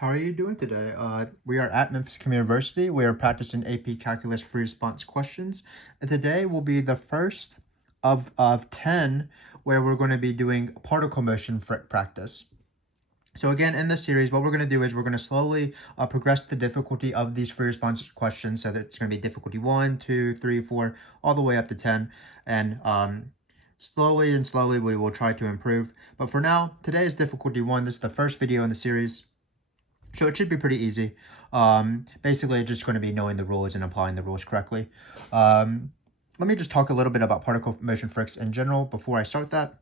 How are you doing today? We are at Memphis Communiversity. We are practicing AP Calculus free response questions. And today will be the first of 10 where we're going to be doing particle motion practice. So again, in this series, what we're going to do is we're going to slowly progress the difficulty of these free response questions. So that it's going to be difficulty 1, 2, 3, 4, all the way up to 10. And slowly and slowly we will try to improve. But for now, today is difficulty 1. This is the first video in the series. So it should be pretty easy. Basically, it's just going to be knowing the rules and applying the rules correctly. Let me just talk a little bit about particle motion fricks in general before I start that.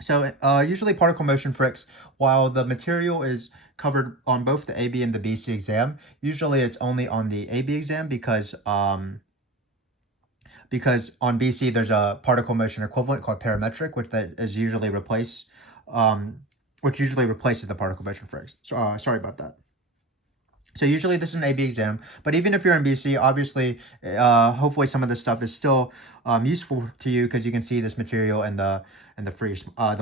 So usually particle motion fricks, while the material is covered on both the AB and the BC exam, usually it's only on the AB exam because on BC there's a particle motion equivalent called parametric, which usually replaces the particle motion fricks. So sorry about that. So usually this is an AB exam, but even if you're in BC, obviously, hopefully some of this stuff is still useful to you because you can see this material and the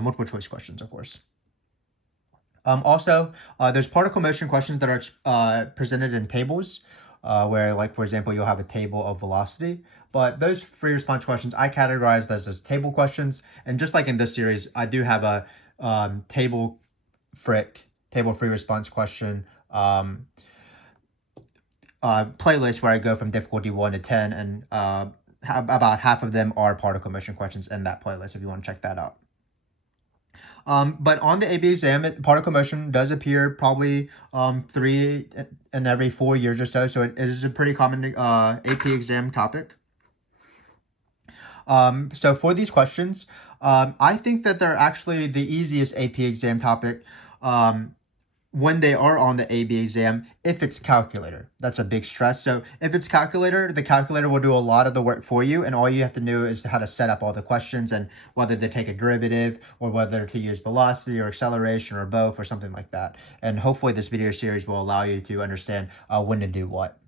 multiple choice questions, of course. Also, there's particle motion questions that are presented in tables, where, like, for example, you'll have a table of velocity. But those free response questions, I categorize those as table questions. And just like in this series, I do have a table free response question playlist where I go from difficulty 1 to 10, and about half of them are particle motion questions in that playlist if you want to check that out. But on the AB exam, particle motion does appear probably 3 in every 4 years or so, so it is a pretty common AP exam topic. So for these questions, I think that they're actually the easiest AP exam topic when they are on the AB exam, if it's calculator. That's a big stress. So if it's calculator, the calculator will do a lot of the work for you, and all you have to know is how to set up all the questions and whether to take a derivative or whether to use velocity or acceleration or both or something like that. And hopefully this video series will allow you to understand when to do what.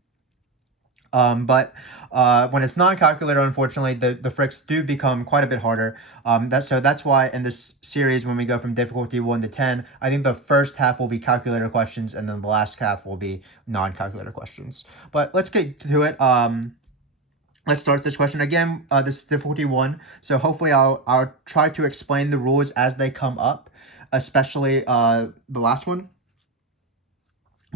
But when it's non-calculator, unfortunately, the fricks do become quite a bit harder. That's why in this series, when we go from difficulty 1 to 10, I think the first half will be calculator questions, and then the last half will be non-calculator questions. But let's get to it. Let's start this question again. This is difficulty 1, so hopefully I'll try to explain the rules as they come up, especially the last one.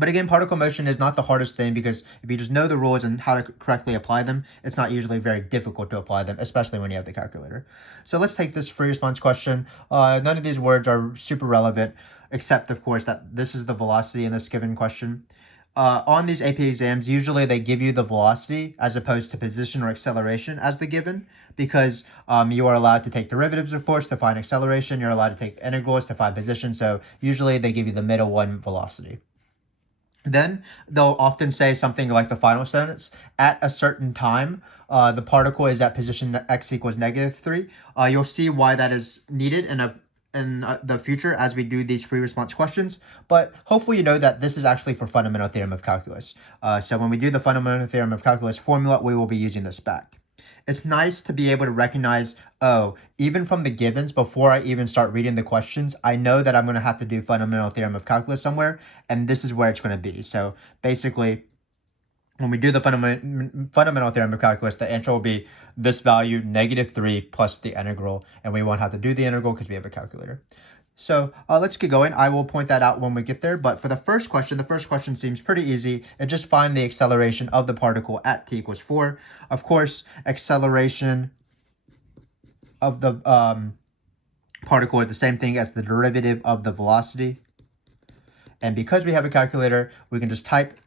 But again, particle motion is not the hardest thing because if you just know the rules and how to correctly apply them, it's not usually very difficult to apply them, especially when you have the calculator. So let's take this free response question. None of these words are super relevant, except, of course, that this is the velocity in this given question. On these AP exams, usually they give you the velocity as opposed to position or acceleration as the given, because you are allowed to take derivatives, of course, to find acceleration. You're allowed to take integrals to find position. So usually they give you the middle one, velocity. Then they'll often say something like the final sentence, at a certain time, the particle is at position x equals -3. You'll see why that is needed in the future as we do these free response questions, but hopefully you know that this is actually for Fundamental Theorem of Calculus. So when we do the Fundamental Theorem of Calculus formula, we will be using this back. It's nice to be able to recognize, oh, even from the givens, before I even start reading the questions, I know that I'm going to have to do Fundamental Theorem of Calculus somewhere, and this is where it's going to be. So basically, when we do the Fundamental Theorem of Calculus, the answer will be this value, -3 plus the integral, and we won't have to do the integral because we have a calculator. So let's get going. I will point that out when we get there. But for the first question seems pretty easy. It just find the acceleration of the particle at t equals 4. Of course, acceleration of the particle is the same thing as the derivative of the velocity. And because we have a calculator, we can just type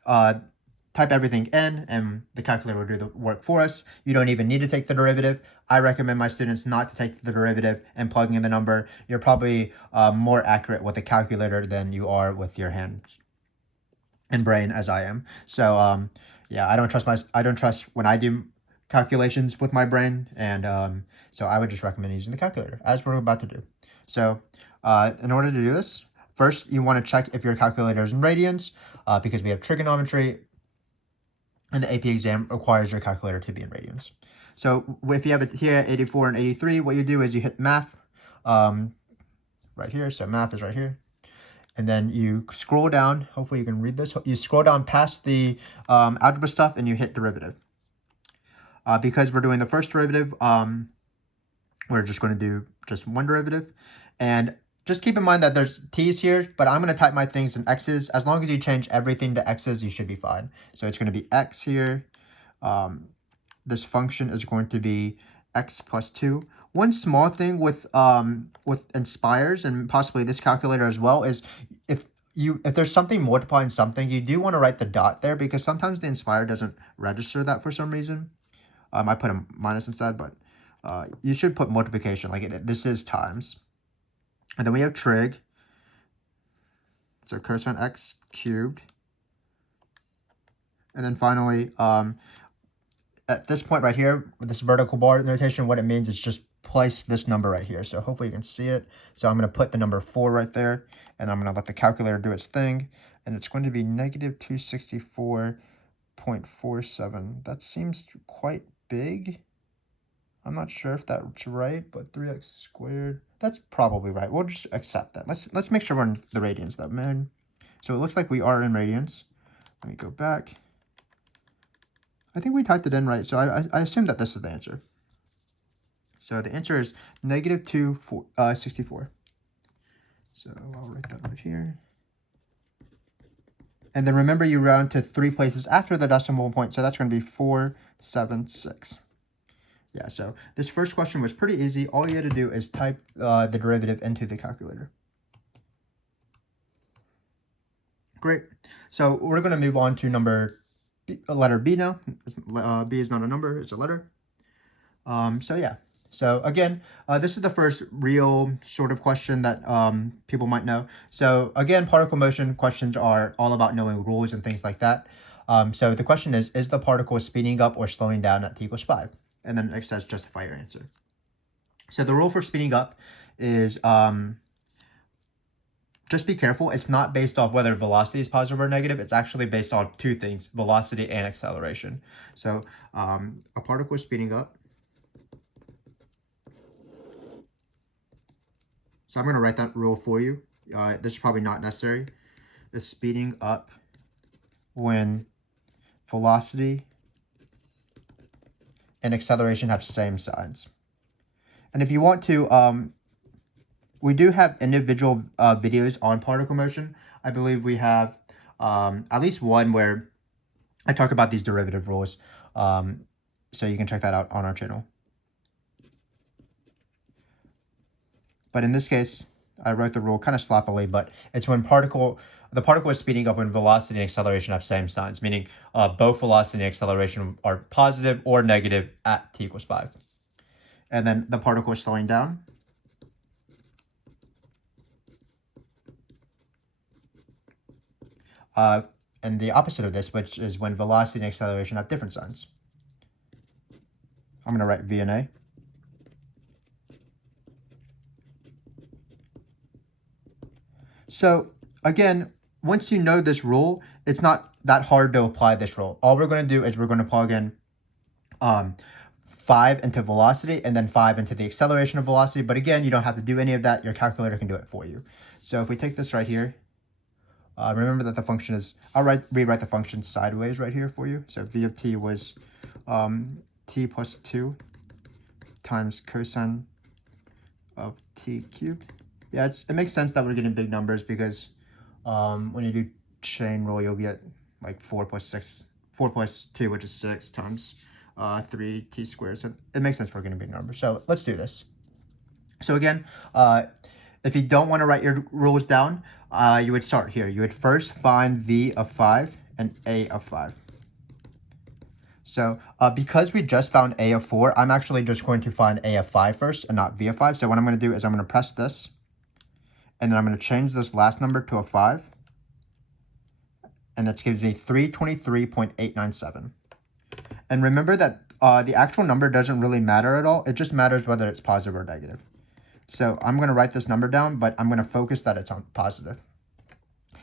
everything in, and the calculator will do the work for us. You don't even need to take the derivative. I recommend my students not to take the derivative and plugging in the number. You're probably more accurate with a calculator than you are with your hands and brain, as I am. So yeah, I don't trust when I do calculations with my brain, and so I would just recommend using the calculator, as we're about to do. So in order to do this, first you want to check if your calculator is in radians, because we have trigonometry, and the AP exam requires your calculator to be in radians. So if you have it here, 84 and 83, what you do is you hit math right here. So math is right here. And then you scroll down. Hopefully you can read this. You scroll down past the algebra stuff and you hit derivative. Because we're doing the first derivative, we're just going to do just one derivative. And just keep in mind that there's t's here, but I'm going to type my things in x's. As long as you change everything to x's, you should be fine. So it's going to be x here. This function is going to be x plus 2. One small thing with inspires and possibly this calculator as well is if there's something multiplying something, you do want to write the dot there because sometimes the inspire doesn't register that for some reason. I put a minus instead, but you should put multiplication like this is times. And then we have trig. So cosine x cubed. And then finally, at this point right here, with this vertical bar notation, what it means is just place this number right here. So hopefully you can see it. So I'm going to put the number 4 right there, and I'm going to let the calculator do its thing. And it's going to be negative 264.47. That seems quite big. I'm not sure if that's right, but 3x squared, that's probably right. We'll just accept that. Let's make sure we're in the radians though, man. So it looks like we are in radians. Let me go back. I think we typed it in right, so I assume that this is the answer. So the answer is negative 264. So I'll write that right here. And then remember you round to 3 places after the decimal point, so that's going to be 476. Yeah, so this first question was pretty easy. All you had to do is type the derivative into the calculator. Great. So we're going to move on to letter B now. B is not a number, it's a letter. So yeah. So again, this is the first real sort of question that people might know. So again, particle motion questions are all about knowing rules and things like that. So the question is the particle speeding up or slowing down at t equals 5? And then it says justify your answer. So the rule for speeding up is just be careful. It's not based off whether velocity is positive or negative. It's actually based on 2 things, velocity and acceleration. So a particle is speeding up. So I'm going to write that rule for you. This is probably not necessary. It's speeding up when velocity and acceleration have same signs. And if you want to, we do have individual videos on particle motion. I believe we have at least one where I talk about these derivative rules. So you can check that out on our channel. But in this case, I wrote the rule kind of sloppily, but it's when the particle is speeding up when velocity and acceleration have same signs, meaning both velocity and acceleration are positive or negative at t equals 5. And then the particle is slowing down. And the opposite of this, which is when velocity and acceleration have different signs. I'm going to write V and A. So again, once you know this rule, it's not that hard to apply this rule. All we're going to do is we're going to plug in 5 into velocity and then 5 into the acceleration of velocity. But again, you don't have to do any of that. Your calculator can do it for you. So if we take this right here, remember that the function is, I'll rewrite the function sideways right here for you. So v of t was t plus 2 times cosine of t cubed. Yeah, it makes sense that we're getting big numbers because when you do chain rule, you'll get like 4 plus 2, which is 6 times 3t squared. So it makes sense we're getting big numbers. So let's do this. So again, if you don't want to write your rules down, you would start here. You would first find v of 5 and a of 5. So because we just found a of 4, I'm actually just going to find a of 5 first and not v of 5. So what I'm going to do is I'm going to press this. And then I'm going to change this last number to a 5. And that gives me 323.897. And remember that the actual number doesn't really matter at all. It just matters whether it's positive or negative. So I'm going to write this number down, but I'm going to focus that it's on positive.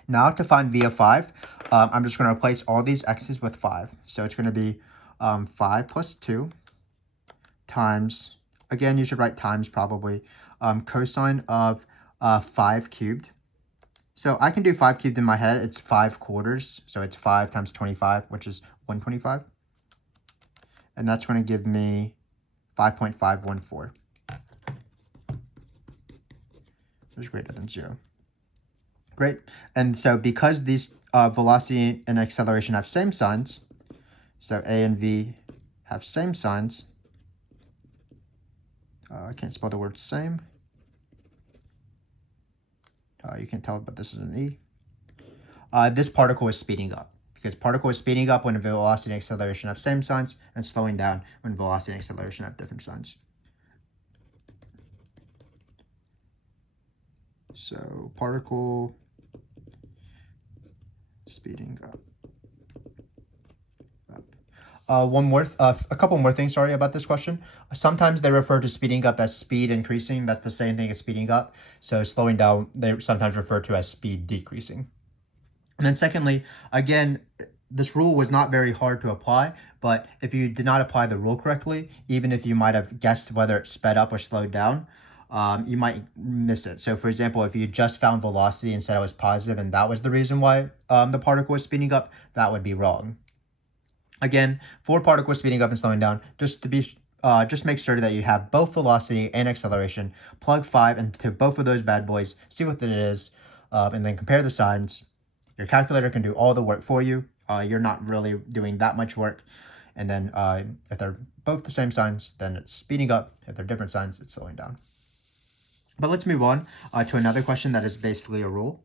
Now to find v of 5, I'm just going to replace all these x's with 5. So it's going to be 5 plus 2 times, again, you should write times probably, cosine of 5 cubed. So I can do 5 cubed in my head. It's 5 quarters. So it's 5 times 25, which is 125. And that's going to give me 5.514. Which is greater than 0. Great. And so because these velocity and acceleration have same signs, so A and V have same signs. I can't spell the word same. You can't tell, but this is an E. This particle is speeding up, because particle is speeding up when velocity and acceleration have same signs, and slowing down when velocity and acceleration have different signs. So particle speeding up. A couple more things, sorry, about this question. Sometimes they refer to speeding up as speed increasing. That's the same thing as speeding up. So slowing down, they sometimes refer to as speed decreasing. And then secondly, again, this rule was not very hard to apply, but if you did not apply the rule correctly, even if you might have guessed whether it sped up or slowed down, you might miss it. So for example, if you just found velocity and said it was positive and that was the reason why the particle was speeding up, that would be wrong. Again, for particles speeding up and slowing down, just make sure that you have both velocity and acceleration. Plug 5 into both of those bad boys, see what it is, and then compare the signs. Your calculator can do all the work for you. You're not really doing that much work. And then if they're both the same signs, then it's speeding up. If they're different signs, it's slowing down. But let's move on to another question that is basically a rule.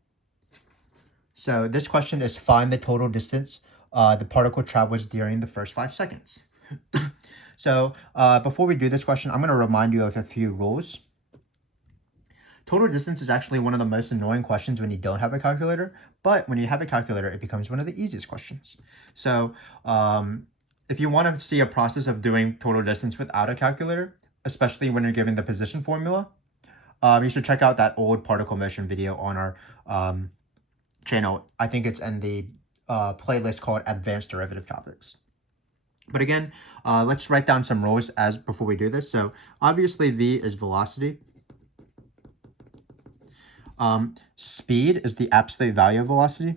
So this question is find the total distance the particle travels during the first 5 seconds. So before we do this question, I'm going to remind you of a few rules. Total distance is actually one of the most annoying questions when you don't have a calculator, but when you have a calculator, it becomes one of the easiest questions. So if you want to see a process of doing total distance without a calculator, especially when you're given the position formula, you should check out that old particle motion video on our channel. I think it's in the playlist called Advanced Derivative Topics. But again, let's write down some rules before we do this. So obviously V is velocity. Speed is the absolute value of velocity.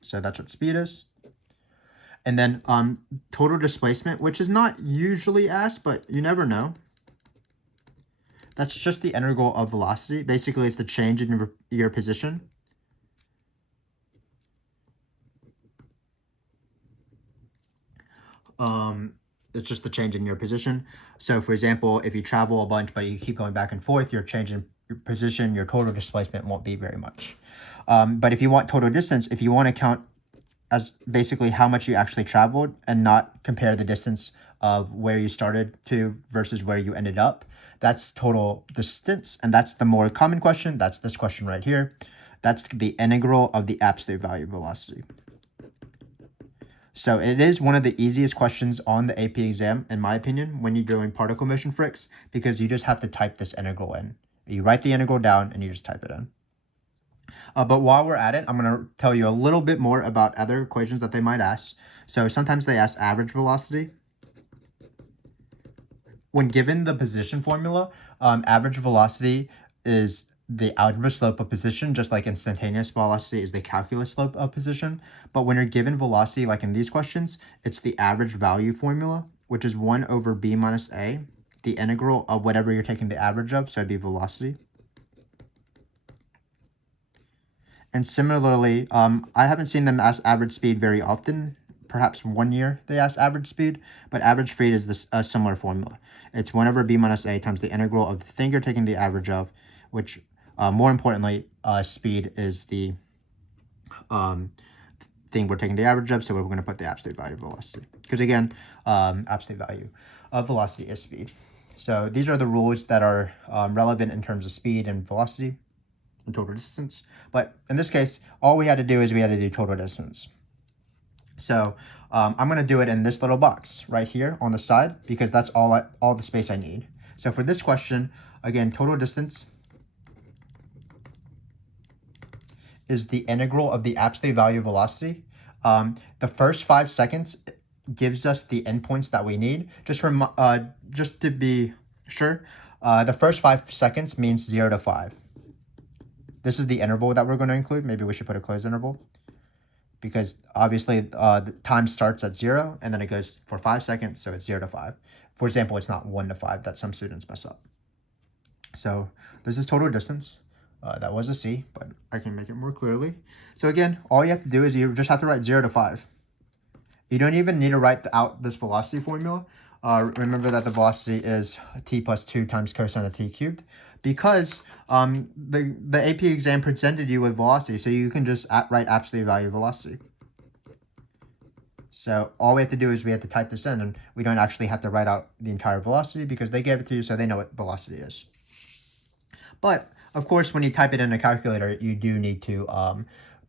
So that's what speed is. And then total displacement, which is not usually asked, but you never know. That's just the integral of velocity. Basically, it's the change in your position. It's just the change in your position. So for example, if you travel a bunch, but you keep going back and forth, you're changing your position, your total displacement won't be very much. But if you want total distance, if you want to count as basically how much you actually traveled and not compare the distance of where you started to versus where you ended up, that's total distance. And that's the more common question. That's this question right here. That's the integral of the absolute value of velocity. So it is one of the easiest questions on the AP exam, in my opinion, when you're doing particle motion frics, because you just have to type this integral in. You write the integral down and you just type it in. But while we're at it, I'm going to tell you a little bit more about other equations that they might ask. So sometimes they ask average velocity. When given the position formula, average velocity is the algebra slope of position, just like instantaneous velocity is the calculus slope of position. But when you're given velocity, like in these questions, it's the average value formula, which is 1 over b minus a, the integral of whatever you're taking the average of, so it'd be velocity. And similarly, I haven't seen them ask average speed very often. Perhaps 1 year they ask average speed, but average speed is a similar formula. It's 1 over b minus a times the integral of the thing you're taking the average of, which more importantly, speed is the thing we're taking the average of, so we're going to put the absolute value of velocity. Because again, absolute value of velocity is speed. So these are the rules that are relevant in terms of speed and velocity and total distance. But in this case, all we had to do is we had to do total distance. So I'm going to do it in this little box right here on the side, because that's all the space I need. So for this question, again, total distance is the integral of the absolute value of velocity. The first 5 seconds gives us the endpoints that we need. Just to be sure, The first 5 seconds means 0 to 5. This is the interval that we're going to include. Maybe we should put a closed interval, because obviously the time starts at 0 and then it goes for 5 seconds, so it's 0 to 5. For example, it's not 1 to 5 that some students mess up. So this is total distance. That was a C, but I can make it more clearly. So again, all you have to do is you just have to write 0 to 5. You don't even need to write out this velocity formula. Remember that the velocity is t plus 2 times cosine of t cubed, because the AP exam presented you with velocity, so you can just write absolute value of velocity. So all we have to do is we have to type this in, and we don't actually have to write out the entire velocity because they gave it to you, so they know what velocity is. But of course, when you type it in a calculator, you do need to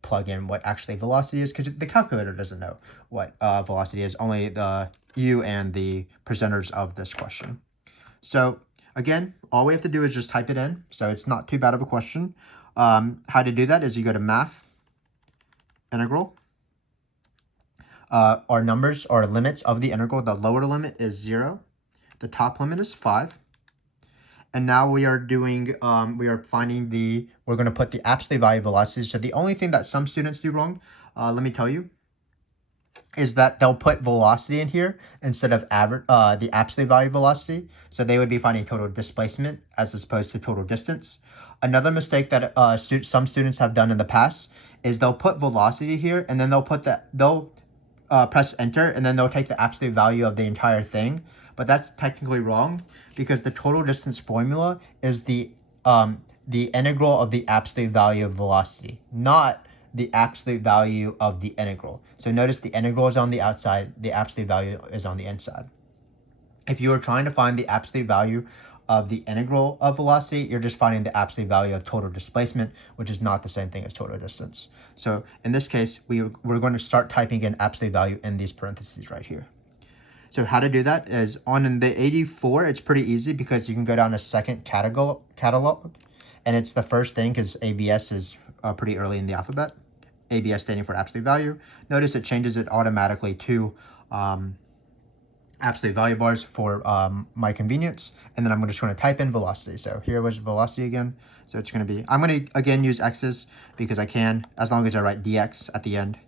plug in what actually velocity is, because the calculator doesn't know what velocity is, only you and the presenters of this question. So again, all we have to do is just type it in, so it's not too bad of a question. How to do that is you go to math, integral. Our numbers or limits of the integral, the lower limit is 0, the top limit is 5. And now we are doing, we're going to put the absolute value of velocity. So the only thing that some students do wrong, let me tell you, is that they'll put velocity in here instead of the absolute value of velocity. So they would be finding total displacement as opposed to total distance. Another mistake that some students have done in the past is they'll put velocity here, and then they'll press enter, and then they'll take the absolute value of the entire thing. But that's technically wrong, because the total distance formula is the integral of the absolute value of velocity, not the absolute value of the integral. So notice the integral is on the outside, the absolute value is on the inside. If you are trying to find the absolute value of the integral of velocity, you're just finding the absolute value of total displacement, which is not the same thing as total distance. So in this case, we're going to start typing in absolute value in these parentheses right here. So how to do that is on the 84, it's pretty easy because you can go down to second catalog, and it's the first thing because ABS is pretty early in the alphabet. ABS standing for absolute value. Notice it changes it automatically to absolute value bars for my convenience, and then I'm just going to type in velocity. So here was velocity again. So it's going to be, I'm going to again use x's because I can, as long as I write dx at the end.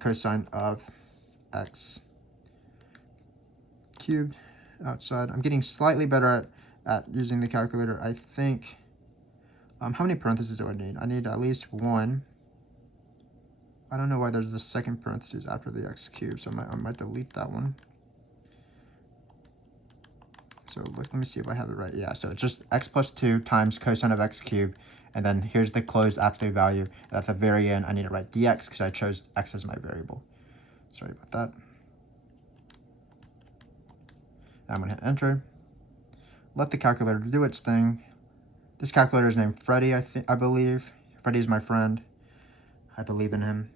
Cosine of x cubed outside. I'm getting slightly better at using the calculator, I think. How many parentheses do I need? I need at least one. I don't know why there's the second parentheses after the x cubed, so I might delete that one. So let me see if I have it right. Yeah, so it's just x plus 2 times cosine of x cubed, and then here's the closed absolute value. At the very end, I need to write dx because I chose x as my variable. Sorry about that. I'm going to hit enter. Let the calculator do its thing. This calculator is named Freddy, I believe. Freddy is my friend. I believe in him.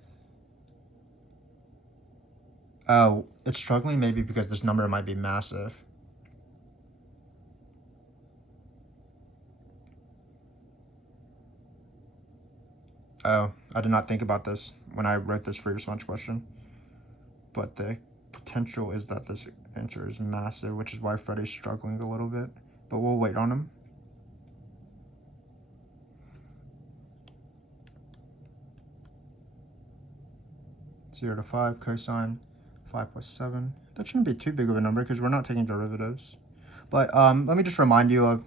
Oh, it's struggling maybe because this number might be massive. Oh, I did not think about this when I wrote this free response question. But the potential is that this answer is massive, which is why Freddy's struggling a little bit. But we'll wait on him. Zero to 5 cosine 5 plus 7. That shouldn't be too big of a number because we're not taking derivatives. But let me just remind you of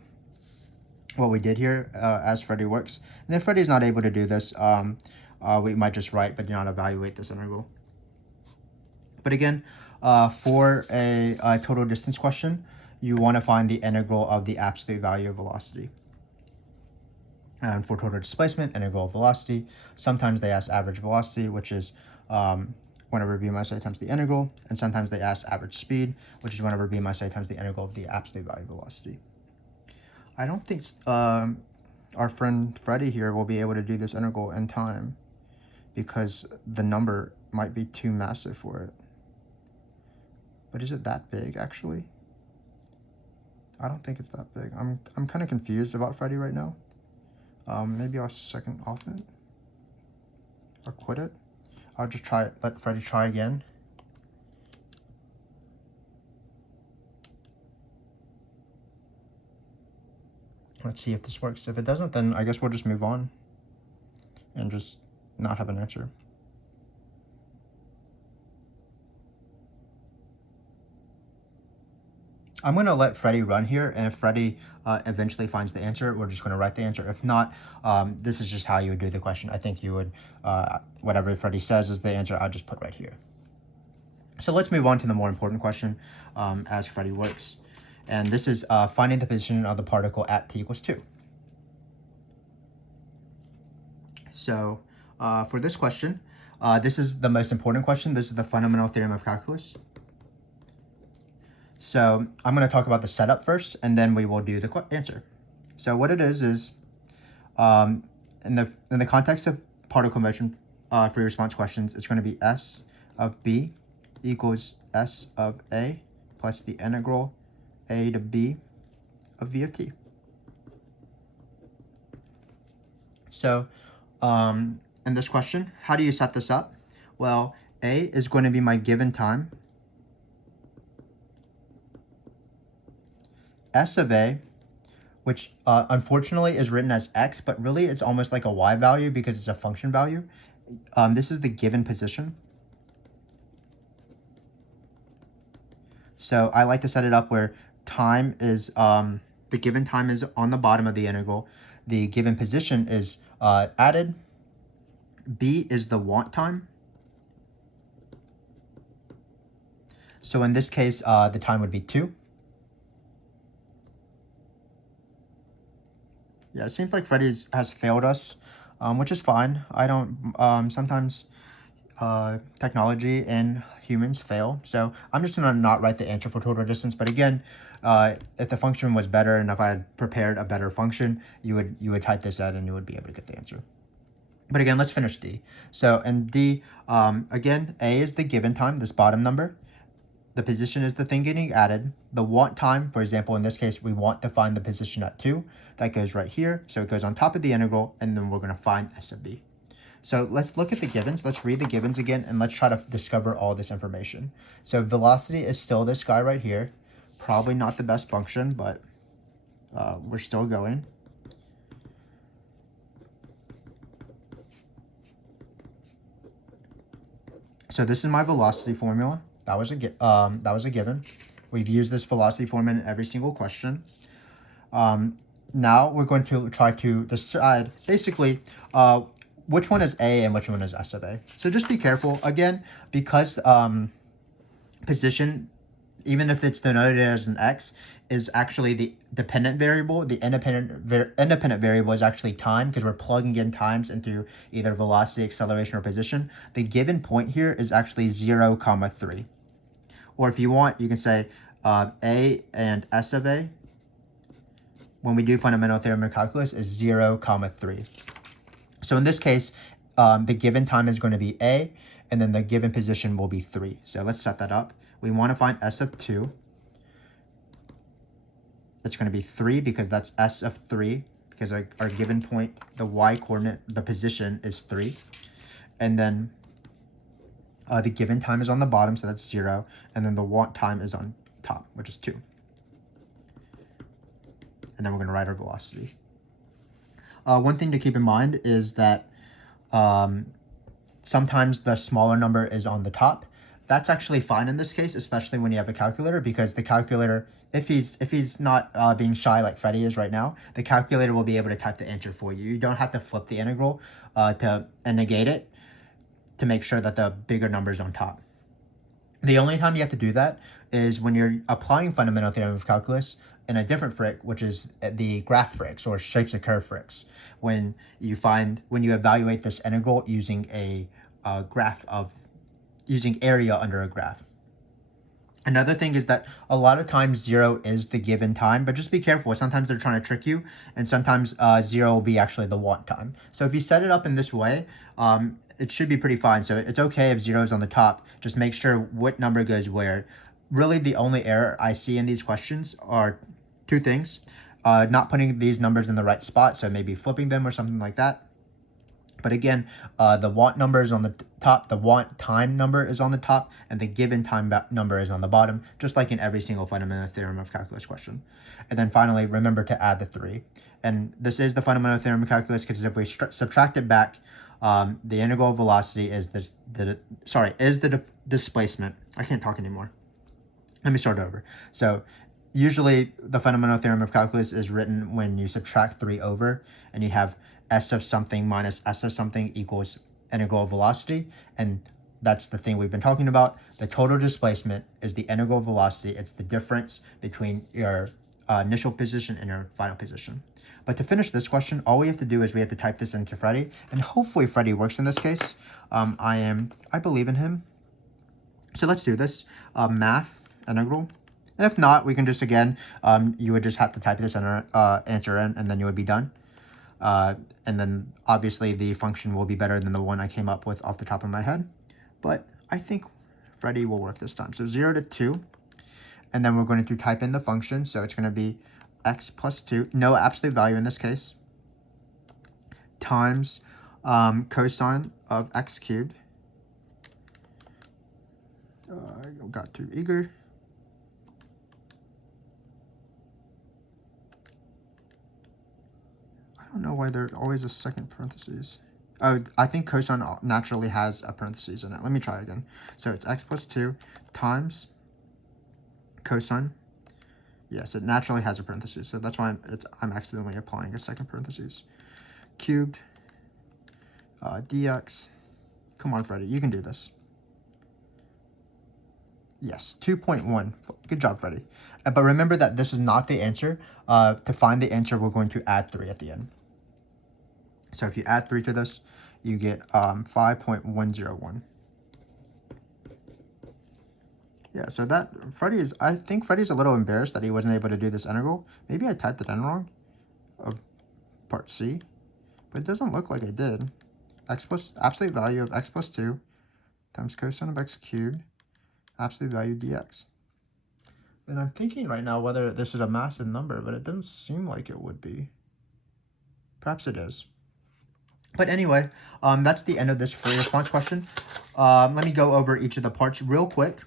what we did here as Freddy works. And if Freddy's not able to do this, we might just write but not evaluate this integral. But again, for a total distance question, you want to find the integral of the absolute value of velocity. And for total displacement, integral of velocity. Sometimes they ask average velocity, which is 1 over b minus a times the integral. And sometimes they ask average speed, which is 1 over b minus a times the integral of the absolute value of velocity. I don't think our friend Freddy here will be able to do this integral in time because the number might be too massive for it. But is it that big, actually? I don't think it's that big. I'm kind of confused about Freddy right now. Maybe I'll second off it or quit it. I'll just let Freddy try again. Let's see if this works. If it doesn't, then I guess we'll just move on and just not have an answer. I'm going to let Freddie run here, and if Freddie eventually finds the answer, we're just going to write the answer. If not, this is just how you would do the question. I think you would, whatever Freddie says is the answer, I'll just put right here. So let's move on to the more important question as Freddie works. And this is finding the position of the particle at t equals 2. So for this question, this is the most important question. This is the fundamental theorem of calculus. So I'm going to talk about the setup first, and then we will do the answer. So what it is in the context of particle motion free response questions, it's going to be S of B equals S of A plus the integral A to B of V of t. So in this question, how do you set this up? Well, A is going to be my given time. S of A, which unfortunately is written as X, but really it's almost like a Y value because it's a function value. This is the given position. So I like to set it up where time is, the given time is on the bottom of the integral. The given position is added. B is the want time. So in this case, the time would be 2. Yeah, it seems like Freddie has failed us, which is fine. I don't, sometimes technology and humans fail. So I'm just gonna not write the answer for total distance. But again, if the function was better and if I had prepared a better function, you would type this out and you would be able to get the answer. But again, let's finish D. So in D, again, A is the given time, this bottom number. The position is the thing getting added. The want time, for example, in this case, we want to find the position at 2. That goes right here. So it goes on top of the integral, and then we're going to find S of B. So let's look at the givens. Let's read the givens again, and let's try to discover all this information. So velocity is still this guy right here. Probably not the best function, but we're still going. So this is my velocity formula. That was a given. We've used this velocity formula in every single question. Now we're going to try to decide basically which one is A and which one is S of A. So just be careful. Again, because position, even if it's denoted as an X, is actually the dependent variable. The independent variable is actually time because we're plugging in times into either velocity, acceleration, or position. The given point here is actually 0, 3. Or if you want, you can say A and S of A, when we do fundamental theorem of calculus, is 0, 3. So in this case, the given time is going to be A, and then the given position will be 3. So let's set that up. We want to find S of 2. It's going to be 3 because that's S of 3, because our given point, the Y coordinate, the position is 3. And then the given time is on the bottom, so that's 0. And then the want time is on top, which is 2. And then we're going to write our velocity. One thing to keep in mind is that sometimes the smaller number is on the top. That's actually fine in this case, especially when you have a calculator, because the calculator, if he's not being shy like Freddie is right now, the calculator will be able to type the answer for you. You don't have to flip the integral and negate it to make sure that the bigger number is on top. The only time you have to do that is when you're applying fundamental theorem of calculus in a different fric, which is the graph frics or shapes of curve frics. When you evaluate this integral using a using area under a graph. Another thing is that a lot of times 0 is the given time, but just be careful. Sometimes they're trying to trick you, and sometimes 0 will be actually the want time. So if you set it up in this way, it should be pretty fine. So it's okay if 0 is on the top. Just make sure what number goes where. Really, the only error I see in these questions are 2 things. Not putting these numbers in the right spot, so maybe flipping them or something like that. But again, the want number is on the top, the want time number is on the top, and the given time number is on the bottom, just like in every single fundamental theorem of calculus question. And then finally, remember to add the 3. and this is the fundamental theorem of calculus because if we subtract it back, the integral of velocity is the displacement. I can't talk anymore. Let me start over. So usually the fundamental theorem of calculus is written when you subtract 3 over and you have s of something minus s of something equals integral of velocity, and that's the thing we've been talking about. The total displacement is the integral of velocity. It's the difference between your initial position and your final position. But to finish this question, all we have to do is we have to type this into Freddy, and hopefully Freddy works in this case. I believe in him. So let's do this. Math integral. And if not, we can just, again, you would just have to type this answer in, and then you would be done. And then obviously the function will be better than the one I came up with off the top of my head. But I think Freddy will work this time. So 0 to 2. And then we're going to type in the function. So it's going to be x plus 2, no absolute value in this case, times cosine of x cubed. I got too eager. I don't know why there's always a second parentheses. Oh, I think cosine naturally has a parentheses in it. Let me try again. So it's x plus 2 times cosine. Yes, it naturally has a parentheses, so that's why I'm accidentally applying a second parentheses. Cubed dx. Come on, Freddy, you can do this. Yes, 2.1. Good job, Freddy. But remember that this is not the answer. To find the answer, we're going to add 3 at the end. So if you add 3 to this, you get 5.101. Yeah, so that I think Freddy's a little embarrassed that he wasn't able to do this integral. Maybe I typed it in wrong of part C, but it doesn't look like I did. X plus absolute value of x plus 2 times cosine of x cubed, absolute value dx. And I'm thinking right now whether this is a massive number, but it doesn't seem like it would be. Perhaps it is. But anyway, that's the end of this free response question. Let me go over each of the parts real quick.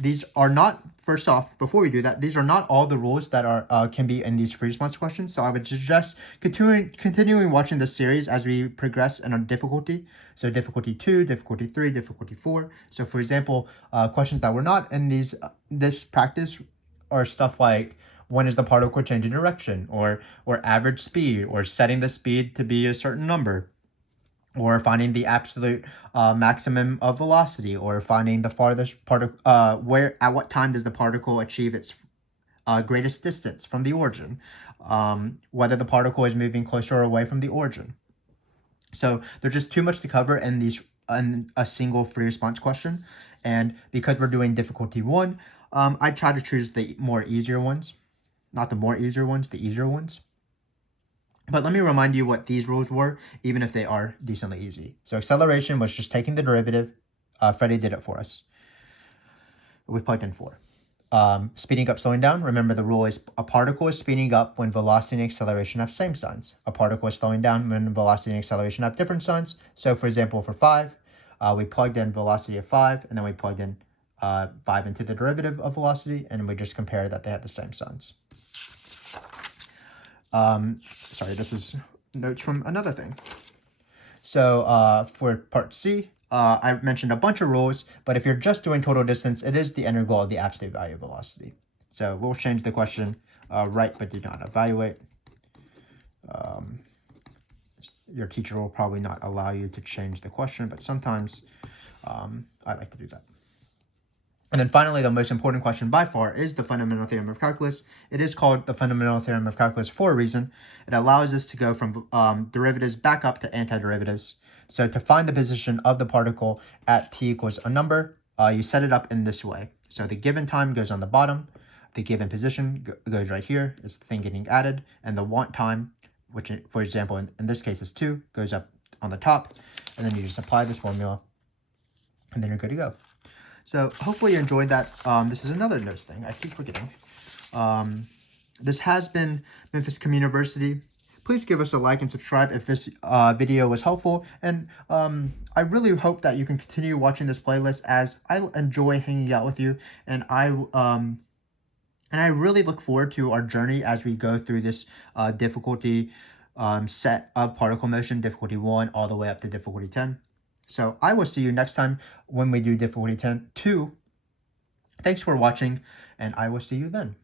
These are not, first off, before we do that, these are not all the rules that are can be in these free response questions. So I would suggest continuing watching this series as we progress in our difficulty. So difficulty 2, difficulty 3, difficulty 4. So for example, questions that were not in this practice are stuff like, when is the particle changing direction, or average speed, or setting the speed to be a certain number, or finding the absolute maximum of velocity, or finding the farthest particle, at what time does the particle achieve its greatest distance from the origin, whether the particle is moving closer or away from the origin. So there's just too much to cover in a single free response question, and because we're doing difficulty 1, I try to choose the more easier ones, not the more easier ones, the easier ones. But let me remind you what these rules were, even if they are decently easy. So acceleration was just taking the derivative. Freddy did it for us. We plugged in 4. Speeding up, slowing down. Remember the rule is a particle is speeding up when velocity and acceleration have same signs. A particle is slowing down when velocity and acceleration have different signs. So for example, for 5, we plugged in velocity of 5, and then we plugged in 5 into the derivative of velocity, and we just compare that they have the same signs. Sorry, this is notes from another thing. So for part C, I mentioned a bunch of rules, but if you're just doing total distance, it is the integral of the absolute value of velocity. So we'll change the question, write but do not evaluate. Your teacher will probably not allow you to change the question, but sometimes I like to do that. And then finally, the most important question by far is the fundamental theorem of calculus. It is called the fundamental theorem of calculus for a reason. It allows us to go from derivatives back up to antiderivatives. So to find the position of the particle at t equals a number, you set it up in this way. So the given time goes on the bottom, the given position goes right here, it's the thing getting added, and the want time, which for example in this case is 2, goes up on the top, and then you just apply this formula, and then you're good to go. So hopefully you enjoyed that. This is another notes thing. I keep forgetting. This has been Memphis Communiversity. Please give us a like and subscribe if this video was helpful. And I really hope that you can continue watching this playlist, as I enjoy hanging out with you. And I And I really look forward to our journey as we go through this difficulty set of particle motion, difficulty 1 all the way up to difficulty 10. So I will see you next time when we do difficulty 2. Thanks for watching, and I will see you then.